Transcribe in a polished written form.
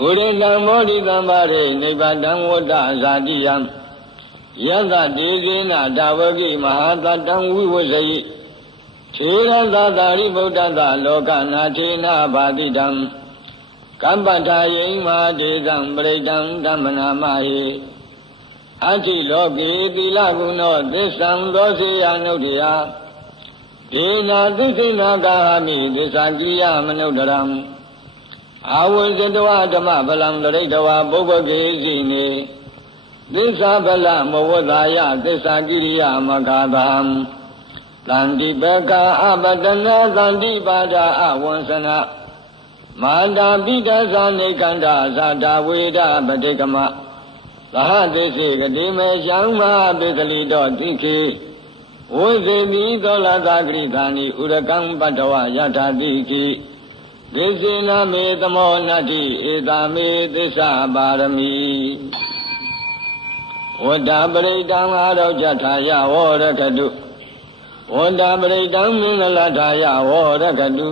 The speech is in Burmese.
ဘုရေတံမောဒိတံပါရေနိဗ္ဗာတံဝတ္တဇာတိယံယသတေဇေနတဝကိမဟာတတံဝိဝဇယိထေရသသာရိဗုဒ္ဓသလောကနာထေနဘာတိတံကမ္ပထာယိမာဒေဇံပရိတံဓမ္မနာမဟိအတ္တိလောကေသီလဂုဏောသစ္ဆံသောစေယနုဒ္ဓယဒေနာသစ္စေနာကာမိသစ္စာကိယမနုဒရံအာဝိဇတဝဓမ္မဗလံတရိတဝပုဗ္ဗကေစီနေသစ္စာဗလမဝတ္တာယသစ္စာကိရိယမဂါသံသန္တိပကအပတနာသန္တိပါဒအဝံစနာမာတာပိတသနေကန္တာဇာတာဝေဒပတိကမသဟသိစေကတိမေရှံမပိသလိတောတိခေဝိသေမိသောလသာဂရိသာနိဥရကံပတ္တဝယထာတိခိဒေစေနမေသမောနတ္တိဧတာမေသစ္စာပါရမီဝတ္တပရိတံအာရောကြထာယဝရကတုဝတ္တပရိတံမင်္ဂလထာယဝရကတု